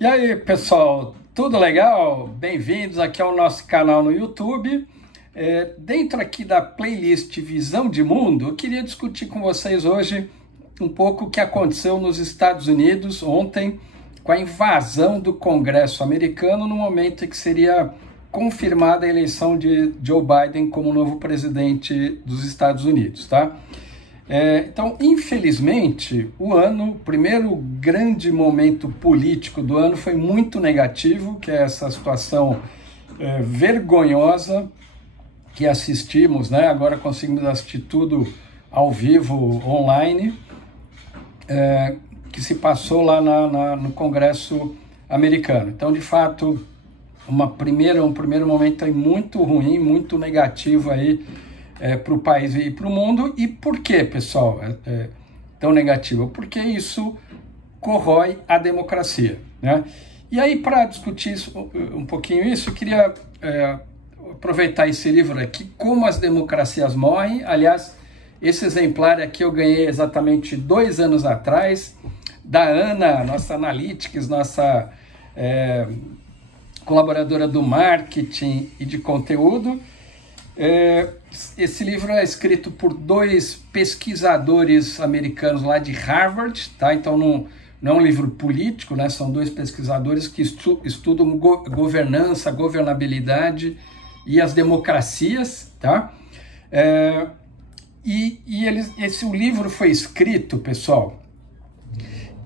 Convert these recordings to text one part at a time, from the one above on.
E aí, pessoal, tudo legal? Bem-vindos aqui ao nosso canal no YouTube. Dentro aqui da playlist Visão de Mundo, eu queria discutir com vocês hoje um pouco o que aconteceu nos Estados Unidos ontem com a invasão do Congresso americano no momento em que seria confirmada a eleição de Joe Biden como novo presidente dos Estados Unidos, tá? Então, infelizmente, o primeiro grande momento político do ano foi muito negativo, que é essa situação vergonhosa que assistimos, né? Agora conseguimos assistir tudo ao vivo, online, que se passou lá no Congresso americano. Então, de fato, um primeiro momento aí muito ruim, muito negativo aí, para o país e para o mundo. E por que, pessoal, tão negativo? Porque isso corrói a democracia, né? E aí, para discutir um pouquinho isso, eu queria aproveitar esse livro aqui, Como as Democracias Morrem. Aliás, esse exemplar aqui eu ganhei exatamente 2 anos atrás, da Ana, nossa Analytics, nossa colaboradora do marketing e de conteúdo. Esse livro é escrito por 2 pesquisadores americanos lá de Harvard, tá? Então não é um livro político, né? São 2 pesquisadores que estudam governança, governabilidade e as democracias, tá? O livro foi escrito, pessoal,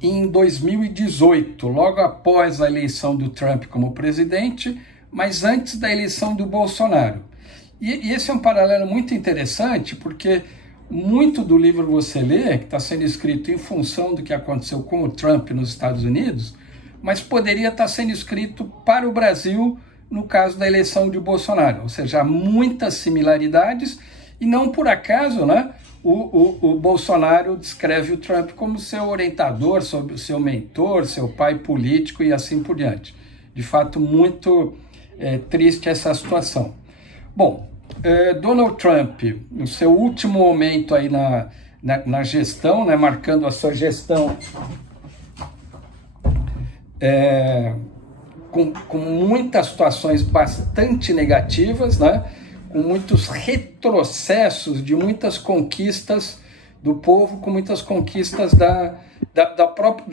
em 2018, logo após a eleição do Trump como presidente, mas antes da eleição do Bolsonaro. E esse é um paralelo muito interessante, porque muito do livro você lê, que está sendo escrito em função do que aconteceu com o Trump nos Estados Unidos, mas poderia estar sendo escrito para o Brasil no caso da eleição de Bolsonaro. Ou seja, há muitas similaridades e não por acaso, né? O Bolsonaro descreve o Trump como seu orientador, seu mentor, seu pai político e assim por diante. De fato, muito triste essa situação. Bom, Donald Trump, no seu último momento aí na gestão, né, marcando a sua gestão com muitas situações bastante negativas, né, com muitos retrocessos de muitas conquistas do povo, com muitas conquistas da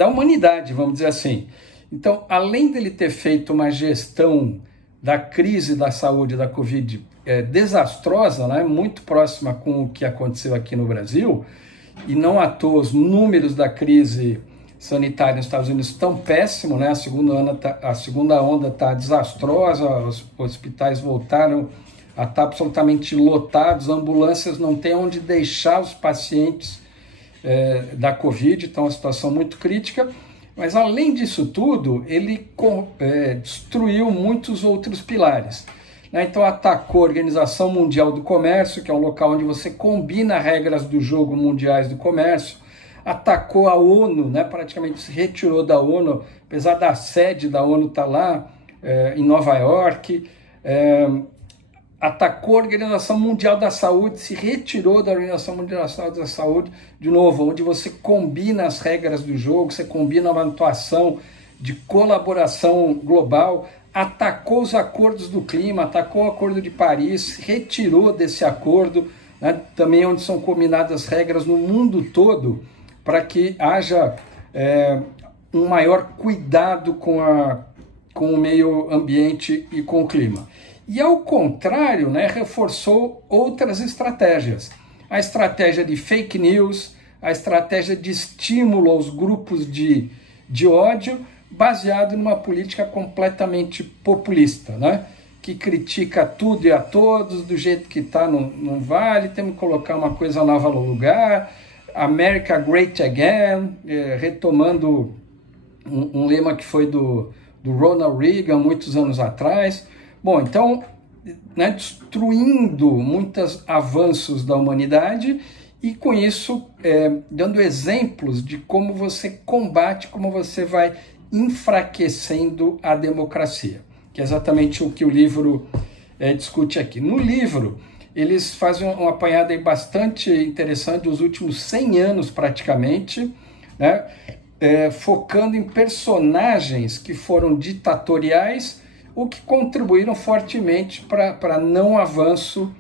humanidade, vamos dizer assim. Então, além dele ter feito uma gestão da crise da saúde da Covid desastrosa, né, muito próxima com o que aconteceu aqui no Brasil, e não à toa os números da crise sanitária nos Estados Unidos estão péssimos, né? A segunda onda está desastrosa, os hospitais voltaram a estar absolutamente lotados, ambulâncias não têm onde deixar os pacientes da Covid, então é uma situação muito crítica. Mas, além disso tudo, ele destruiu muitos outros pilares, né? Então, atacou a Organização Mundial do Comércio, que é um local onde você combina regras do jogo mundiais do comércio. Atacou a ONU, né? Praticamente se retirou da ONU, apesar da sede da ONU estar lá em Nova York. Atacou a Organização Mundial da Saúde, se retirou da Organização Mundial da Saúde, de novo, onde você combina as regras do jogo, você combina uma atuação de colaboração global. Atacou os acordos do clima, atacou o Acordo de Paris, se retirou desse acordo, né, também onde são combinadas regras no mundo todo para que haja um maior cuidado com o meio ambiente e com o clima. E, ao contrário, né, reforçou outras estratégias. A estratégia de fake news, a estratégia de estímulo aos grupos de ódio, baseado numa política completamente populista, né, que critica tudo e a todos, do jeito que está não vale, temos que colocar uma coisa nova no lugar, America Great Again, retomando um lema que foi do Ronald Reagan muitos anos atrás. Bom, então, né, destruindo muitos avanços da humanidade e, com isso, dando exemplos de como você combate, como você vai enfraquecendo a democracia, que é exatamente o que o livro discute aqui. No livro, eles fazem um apanhado aí bastante interessante dos últimos 100 anos, praticamente, né, focando em personagens que foram ditatoriais ou que contribuíram fortemente para não avanço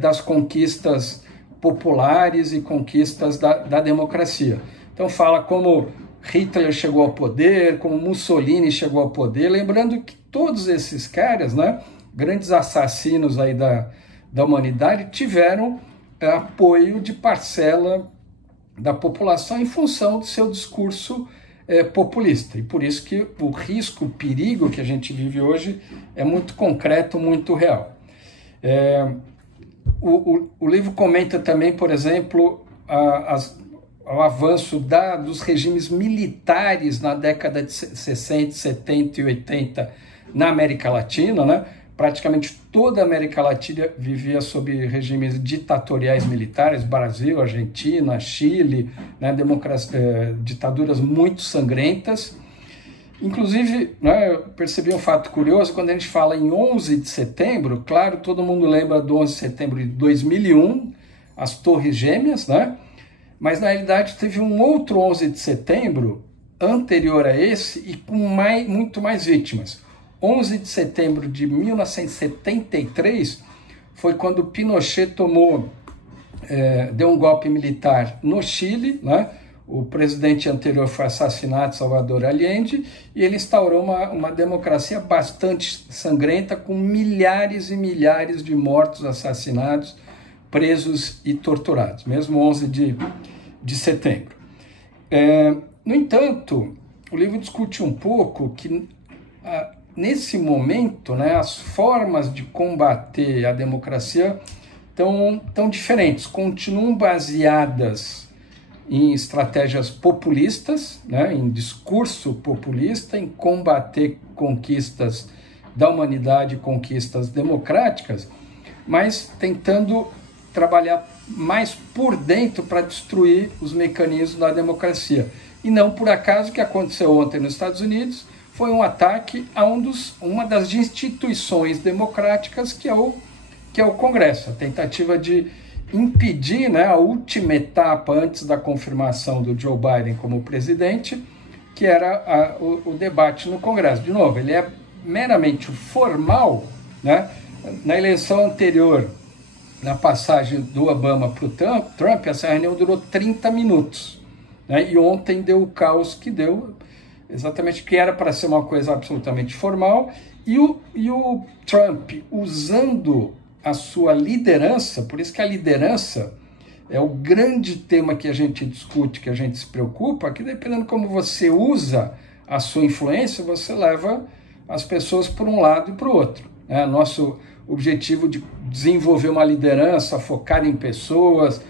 das conquistas populares e conquistas da democracia. Então fala como Hitler chegou ao poder, como Mussolini chegou ao poder, lembrando que todos esses caras, né, grandes assassinos aí da humanidade, tiveram apoio de parcela da população em função do seu discurso populista. E por isso que o risco, o perigo que a gente vive hoje é muito concreto, muito real. O livro comenta também, por exemplo, o avanço dos regimes militares na década de 60, 70 e 80 na América Latina, né? Praticamente toda a América Latina vivia sob regimes ditatoriais militares, Brasil, Argentina, Chile, né, ditaduras muito sangrentas. Inclusive, né, eu percebi um fato curioso, quando a gente fala em 11 de setembro, claro, todo mundo lembra do 11 de setembro de 2001, as Torres Gêmeas, né? Mas na realidade teve um outro 11 de setembro anterior a esse e com muito mais vítimas. 11 de setembro de 1973 foi quando Pinochet deu um golpe militar no Chile, né? O presidente anterior foi assassinado, Salvador Allende, e ele instaurou uma democracia bastante sangrenta, com milhares e milhares de mortos, assassinados, presos e torturados, mesmo 11 de setembro. No entanto, o livro discute um pouco que, nesse momento, né, as formas de combater a democracia estão diferentes, continuam baseadas em estratégias populistas, né, em discurso populista, em combater conquistas da humanidade, conquistas democráticas, mas tentando trabalhar mais por dentro para destruir os mecanismos da democracia. E não por acaso o que aconteceu ontem nos Estados Unidos foi um ataque a uma das instituições democráticas que é o Congresso, a tentativa de impedir, né, a última etapa antes da confirmação do Joe Biden como presidente, que era o debate no Congresso. De novo, ele é meramente formal, né? Na eleição anterior, na passagem do Obama para o Trump, essa reunião durou 30 minutos. Né? E ontem deu o caos que deu, exatamente que era para ser uma coisa absolutamente formal, e o Trump usando a sua liderança, por isso que a liderança é o grande tema que a gente discute, que a gente se preocupa, que dependendo como você usa a sua influência, você leva as pessoas por um lado e para o outro. Né? Nosso objetivo de desenvolver uma liderança focada em pessoas,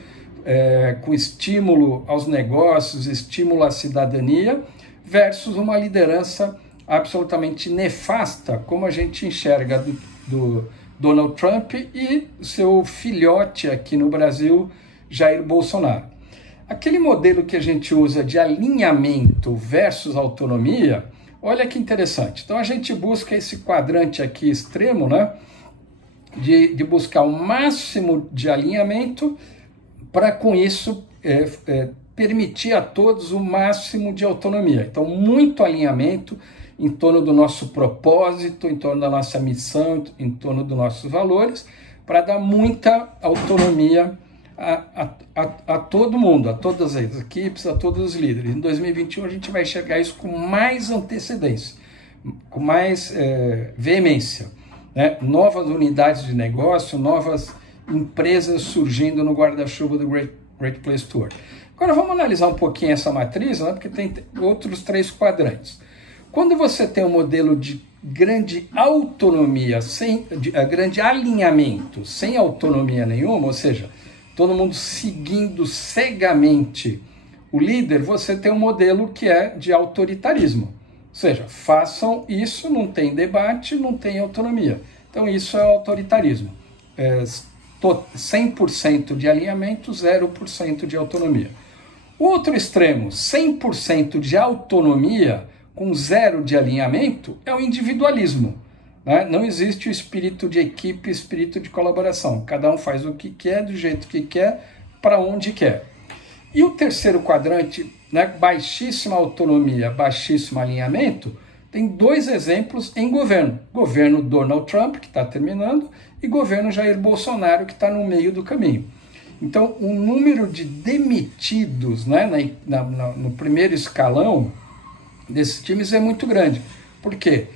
com estímulo aos negócios, estímulo à cidadania, versus uma liderança absolutamente nefasta, como a gente enxerga do Donald Trump e seu filhote aqui no Brasil, Jair Bolsonaro. Aquele modelo que a gente usa de alinhamento versus autonomia, olha que interessante. Então a gente busca esse quadrante aqui extremo, né, de buscar o máximo de alinhamento para com isso permitir a todos o máximo de autonomia. Então muito alinhamento em torno do nosso propósito, em torno da nossa missão, em torno dos nossos valores, para dar muita autonomia a todo mundo, a todas as equipes, a todos os líderes. Em 2021 a gente vai enxergar isso com mais antecedência, com mais veemência. Né? Novas unidades de negócio, novas empresas surgindo no guarda-chuva do Great Place to Work. Agora vamos analisar um pouquinho essa matriz, né? Porque tem outros 3 quadrantes. Quando você tem um modelo de grande autonomia, grande alinhamento, sem autonomia nenhuma, ou seja, todo mundo seguindo cegamente o líder, você tem um modelo que é de autoritarismo. Ou seja, façam isso, não tem debate, não tem autonomia. Então isso é autoritarismo. 100% de alinhamento, 0% de autonomia. O outro extremo, 100% de autonomia, com 0 de alinhamento, é o individualismo. Né? Não existe o espírito de equipe, espírito de colaboração. Cada um faz o que quer, do jeito que quer, para onde quer. E o terceiro quadrante, né, baixíssima autonomia, baixíssimo alinhamento, tem dois exemplos em governo. Governo Donald Trump, que está terminando, e governo Jair Bolsonaro, que está no meio do caminho. Então, o número de demitidos, né, no primeiro escalão desses times é muito grande. Por quê?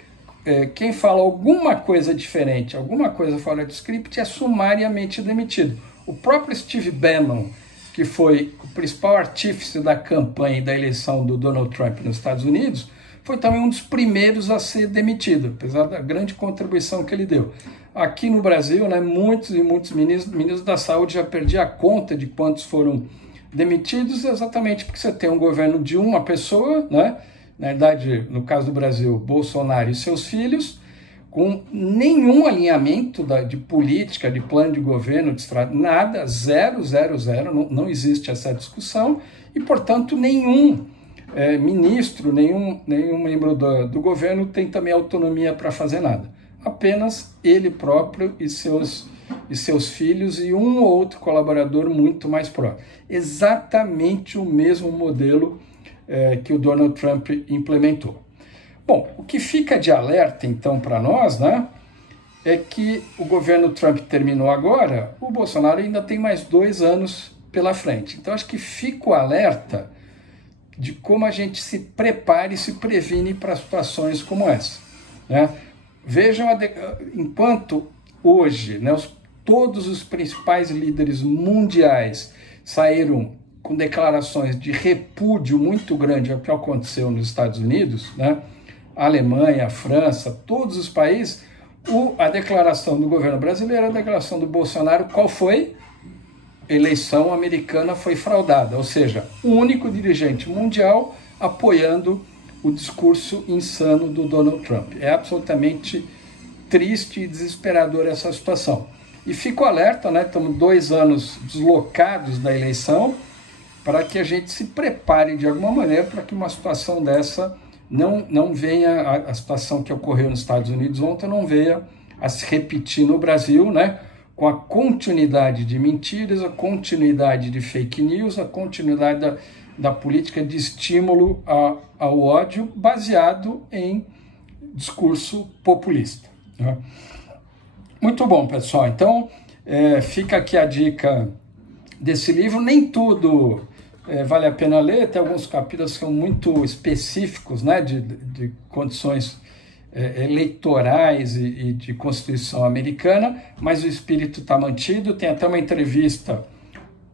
Quem fala alguma coisa diferente, alguma coisa fora do script, é sumariamente demitido. O próprio Steve Bannon, que foi o principal artífice da campanha e da eleição do Donald Trump nos Estados Unidos, foi também um dos primeiros a ser demitido, apesar da grande contribuição que ele deu. Aqui no Brasil, né, muitos e muitos ministros da saúde já perdi a conta de quantos foram demitidos, exatamente porque você tem um governo de uma pessoa, né? Na verdade, no caso do Brasil, Bolsonaro e seus filhos, com nenhum alinhamento de política, de plano de governo, de nada, zero, não existe essa discussão, e, portanto, nenhum ministro, nenhum membro do governo tem também autonomia para fazer nada. Apenas ele próprio e seus filhos e um ou outro colaborador muito mais próximo. Exatamente o mesmo modelo que o Donald Trump implementou. Bom, o que fica de alerta, então, para nós, né, é que o governo Trump terminou agora, o Bolsonaro ainda tem mais 2 anos pela frente. Então, acho que fica o alerta de como a gente se prepara e se previne para situações como essa, né? Vejam, enquanto hoje, né, todos os principais líderes mundiais saíram com declarações de repúdio muito grande ao que aconteceu nos Estados Unidos, né? A Alemanha, a França, todos os países, a declaração do governo brasileiro, a declaração do Bolsonaro, qual foi? Eleição americana foi fraudada, ou seja, o único dirigente mundial apoiando o discurso insano do Donald Trump. É absolutamente triste e desesperadora essa situação. E fico alerta, né? Estamos 2 anos deslocados da eleição, para que a gente se prepare de alguma maneira para que uma situação dessa não venha, a situação que ocorreu nos Estados Unidos ontem, não venha a se repetir no Brasil, né? Com a continuidade de mentiras, a continuidade de fake news, a continuidade da política de estímulo ao ódio baseado em discurso populista, né? Muito bom, pessoal. Então, fica aqui a dica desse livro. Nem tudo vale a pena ler, tem alguns capítulos que são muito específicos, né, de condições eleitorais e de Constituição americana, mas o espírito está mantido. Tem até uma entrevista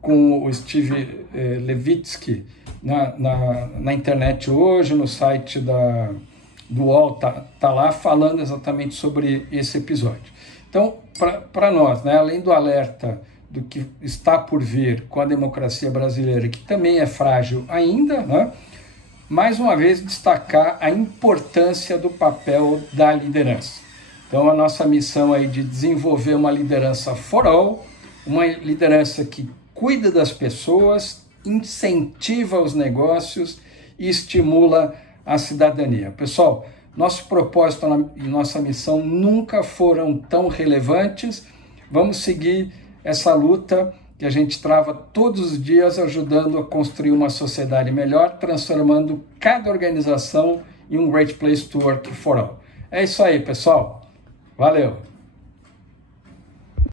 com o Steve Levitsky na internet hoje, no site do UOL, tá lá falando exatamente sobre esse episódio. Então, para nós, né, além do alerta do que está por vir com a democracia brasileira, que também é frágil ainda, né, mais uma vez destacar a importância do papel da liderança. Então, a nossa missão aí de desenvolver uma liderança for all, uma liderança que cuida das pessoas, incentiva os negócios e estimula a cidadania. Pessoal, nosso propósito e nossa missão nunca foram tão relevantes. Vamos seguir essa luta que a gente trava todos os dias, ajudando a construir uma sociedade melhor, transformando cada organização em um great place to work for all. É isso aí, pessoal. Valeu!